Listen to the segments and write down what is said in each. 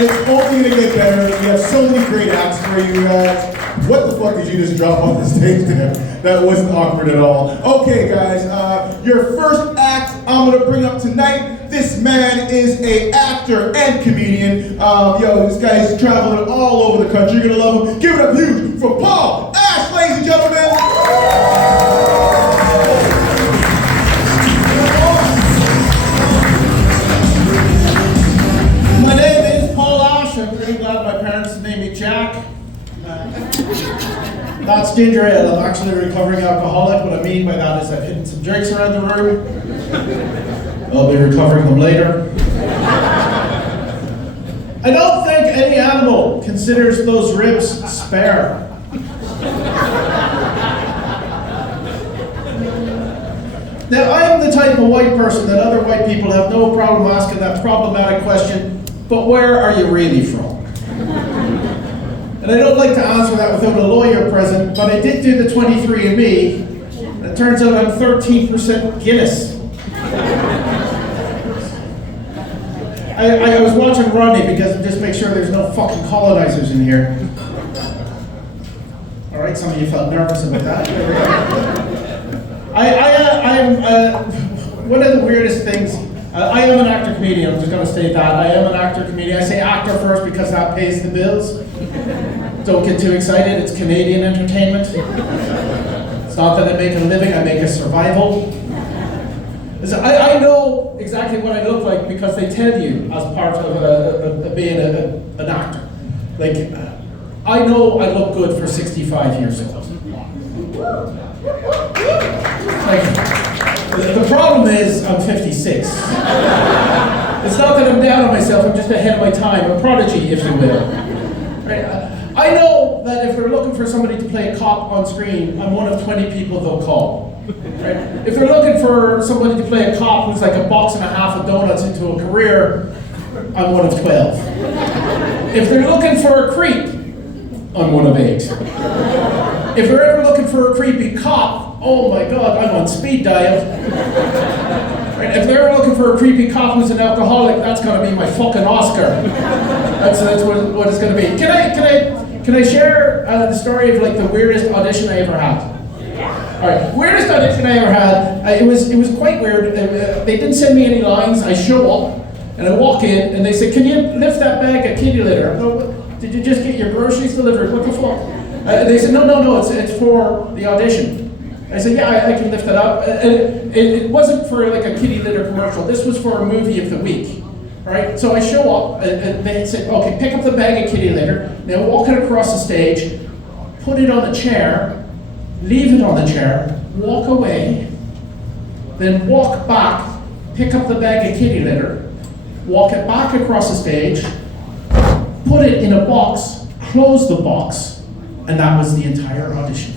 and it's only gonna get better. We have so many great acts for you guys. What the fuck did you just drop on the stage there? That wasn't awkward at all. Okay, guys, your first act I'm gonna bring up tonight. This man is a actor and comedian. This guy's traveling all over the country. You're gonna love him. Give it up huge for Paul Ash, ladies and gentlemen. My name is Paul Ash. I'm really glad my parents named me Jack. That's ginger ale. I'm actually a recovering alcoholic. What I mean by that is I've hidden some drinks around the room. I'll be recovering them later. I don't think any animal considers those ribs spare. Now, I am the type of white person that other white people have no problem asking that problematic question, but where are you really from? And I don't like to answer that without a lawyer present, but I did do the 23andMe, and it turns out I'm 13% Guinness. I was watching Rodney because just make sure there's no fucking colonizers in here. All right, some of you felt nervous about that. I'm one of the weirdest things. I am an actor comedian. I'm just going to state that I am an actor comedian. I say actor first because that pays the bills. Don't get too excited. It's Canadian entertainment. It's not that I make a living. I make a survival. I know exactly what I look like because they tell you as part of being an actor. Like, I know I look good for 65 years old. Like, the problem is I'm 56. It's not that I'm down on myself, I'm just ahead of my time, a prodigy, if you will. Right? I know that if they're looking for somebody to play a cop on screen, I'm one of 20 people they'll call. Right? If they're looking for somebody to play a cop who's like a box and a half of donuts into a career, I'm one of 12. If they're looking for a creep, I'm one of 8. If they're ever looking for a creepy cop, oh my God, I'm on speed dial. Right? If they're ever looking for a creepy cop who's an alcoholic, that's gonna be my fucking Oscar. That's what it's gonna be. Can I share the story of like the weirdest audition I ever had? All right, weirdest audition I ever had. It was quite weird. They didn't send me any lines. I show up and I walk in and they say, "Can you lift that bag of kitty litter?" I go, "Did you just get your groceries delivered? What the fuck?" They said, no, it's for the audition. I said, yeah, I can lift it up. It wasn't for like a kitty litter commercial. This was for a movie of the week. All right, so I show up and they said, okay, pick up the bag of kitty litter, now walk it across the stage, put it on a chair, leave it on the chair, walk away, then walk back, pick up the bag of kitty litter, walk it back across the stage, put it in a box, close the box, and that was the entire audition.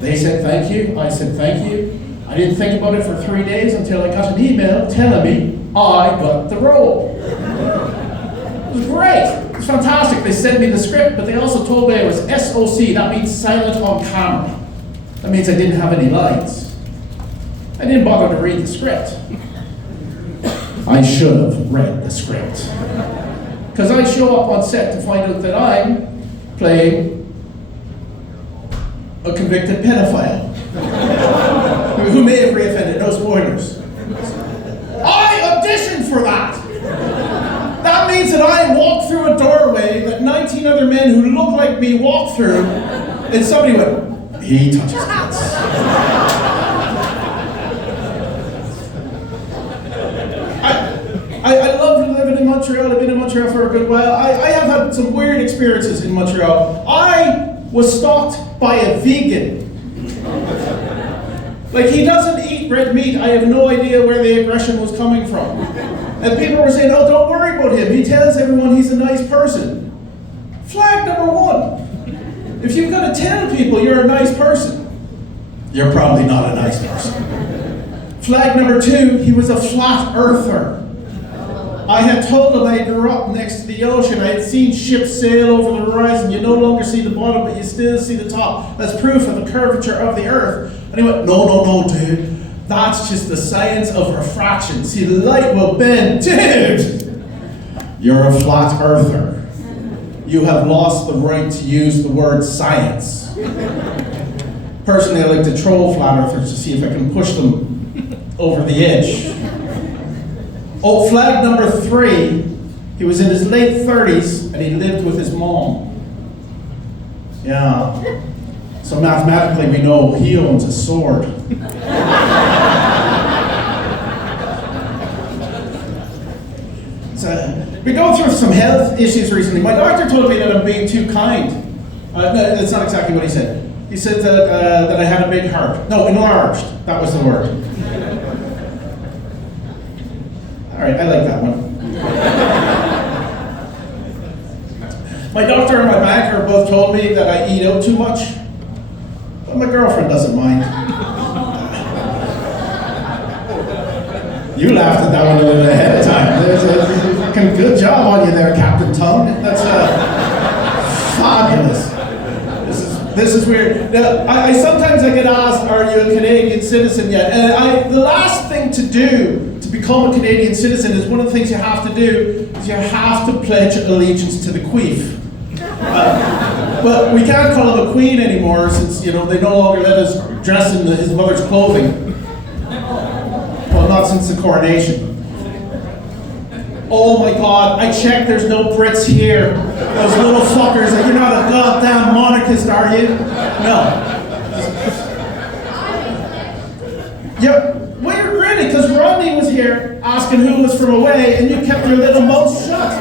They said thank you, I said thank you. I didn't think about it for 3 days until I got an email telling me I got the role. It was great, it was fantastic. They sent me the script, but they also told me it was SOC, that means silent on camera. That means I didn't have any lines. I didn't bother to read the script. I should have read the script. Because I show up on set to find out that I'm playing a convicted pedophile who may have reoffended, no spoilers. I auditioned for that! That means that I walk through a doorway that 19 other men who look like me walk through, and somebody went, he touches kids. I love living in Montreal. I've been in Montreal for a good while. I have had some weird experiences in Montreal. I was stalked by a vegan. Like, he doesn't eat red meat. I have no idea where the aggression was coming from. And people were saying, oh, don't worry about him. He tells everyone he's a nice person. Flag number 1. If you've got to tell people you're a nice person, you're probably not a nice person. Flag number 2, he was a flat earther. I had told him I grew up next to the ocean. I had seen ships sail over the horizon. You no longer see the bottom, but you still see the top. That's proof of the curvature of the earth. And he went, no, dude. That's just the science of refraction. See, the light will bend. Dude! You're a flat earther. You have lost the right to use the word science. Personally, I like to troll flat earthers to see if I can push them over the edge. Oh, flag number 3, he was in his late 30s and he lived with his mom. Yeah. So mathematically we know he owns a sword. We go through some health issues recently. My doctor told me that I'm being too kind. No, that's not exactly what he said. He said that I had a big heart. No, enlarged. That was the word. All right, I like that one. My doctor and my banker both told me that I eat out too much, but my girlfriend doesn't mind. You laughed at that one a little ahead of time. There's a fucking good job on you there, Captain Tongue. That's fabulous. This is weird. Now, I sometimes get asked, "Are you a Canadian citizen yet?" And the last thing to do to become a Canadian citizen is one of the things you have to do is you have to pledge allegiance to the queef. But we can't call him a queen anymore since they no longer let us dress in his mother's clothing. Well, not since the coronation. Oh my God, I checked, there's no Brits here. Those little fuckers, you're not a goddamn monarchist, are you? No. Yeah, well, you're grinning because Rodney was here asking who was from away and you kept your little mouth shut.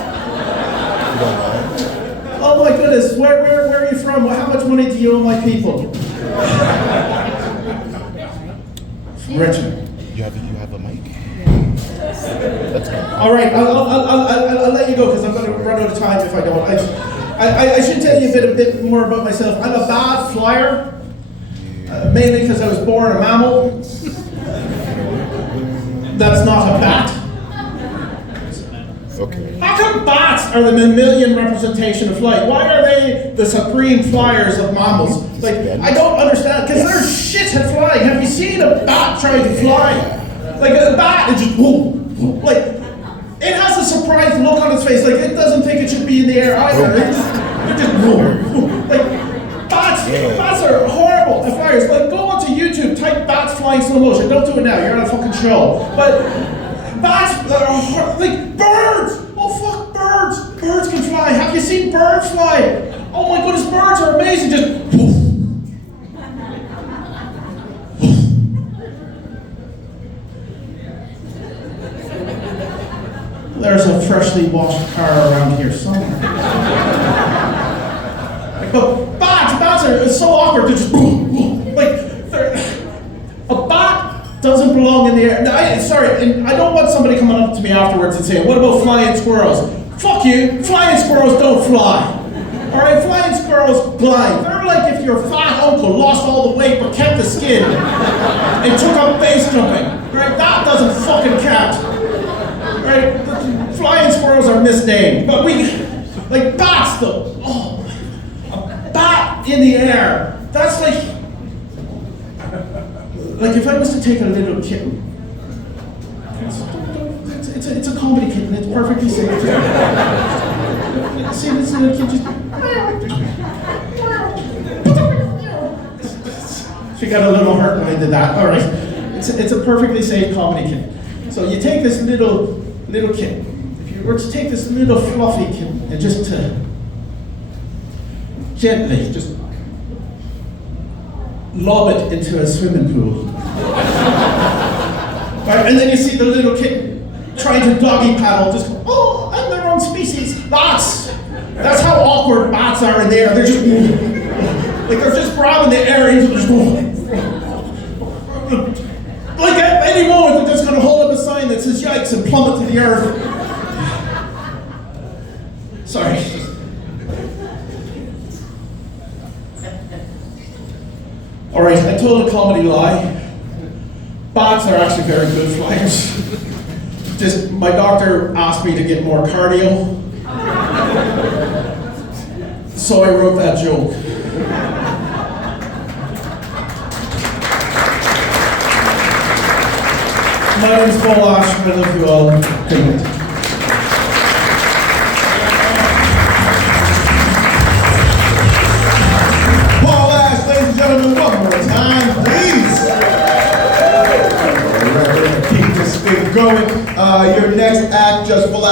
Oh my goodness, where are you from? How much money do you owe my people? Richard. You have a mic? That's fine. All right, I'll let you go because I'm going to run out of time if I don't. I should tell you a bit more about myself. I'm a bad flyer, mainly because I was born a mammal. That's not a bat. Okay. How come bats are the mammalian representation of flight? Why are they the supreme flyers of mammals? Like, I don't understand, because they're shit at flying. Have you seen a bat trying to fly? Like, a bat is just, like, it has a surprised look on its face. Like, it doesn't think it should be in the air either. It just like, bats are horrible at flyers. Like, go onto YouTube, type bats flying slow motion. Don't do it now, you're on a fucking show. But bats are like birds. Oh fuck, birds. Birds can fly. Have you seen birds fly? Oh my goodness, birds are amazing. Just poof. There's a freshly washed car around here somewhere. But bats are so awkward. They're just like a bat doesn't belong in the air. And I don't want somebody coming up to me afterwards and saying, "What about flying squirrels?" Fuck you. Flying squirrels don't fly. All right, flying squirrels glide. They're like if your fat uncle lost all the weight but kept the skin and took up base jumping. Right? That doesn't fucking count. Right? Flying squirrels are misnamed, but like bats though. Oh, a bat in the air. That's like if I was to take a little kitten. It's a comedy kitten. It's perfectly safe. See this little kid just. She got a little hurt when I did that. All right, it's a perfectly safe comedy kitten. So you take this little kitten. If you were to take this little fluffy kitten and just gently just lob it into a swimming pool. Right, and then you see the little kitten trying to doggy paddle, just go, "Oh, I'm their own species." That's how awkward bats are in the air. They're just like they're just grabbing the air into the like at any moment they're just going to hold up a sign that says "Yikes" and plummet to the earth. Sorry. All right, I told a comedy lie. Bats are actually very good flyers. Just my doctor asked me to get more cardio, so I wrote that joke. My name's Paul Ash. I love you all. Good night. gentlemen, your next act just fell out.